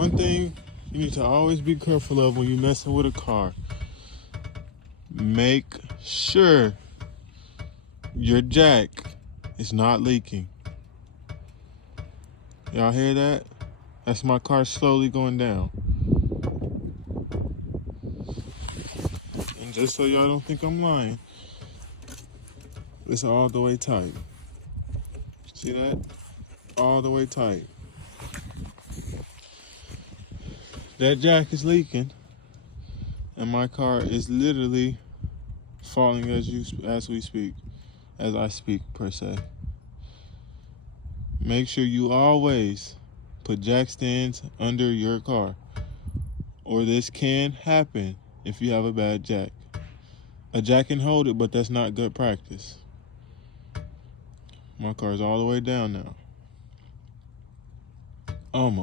One thing you need to always be careful of when you're messing with a car. Make sure your jack is not leaking. Y'all hear that? That's my car slowly going down. And just so y'all don't think I'm lying, it's all the way tight. See that? All the way tight. That jack is leaking, and my car is literally falling as we speak, as I speak per se. Make sure you always put jack stands under your car, or this can happen if you have a bad jack. A jack can hold it, but that's not good practice. My car's all the way down now. Almost.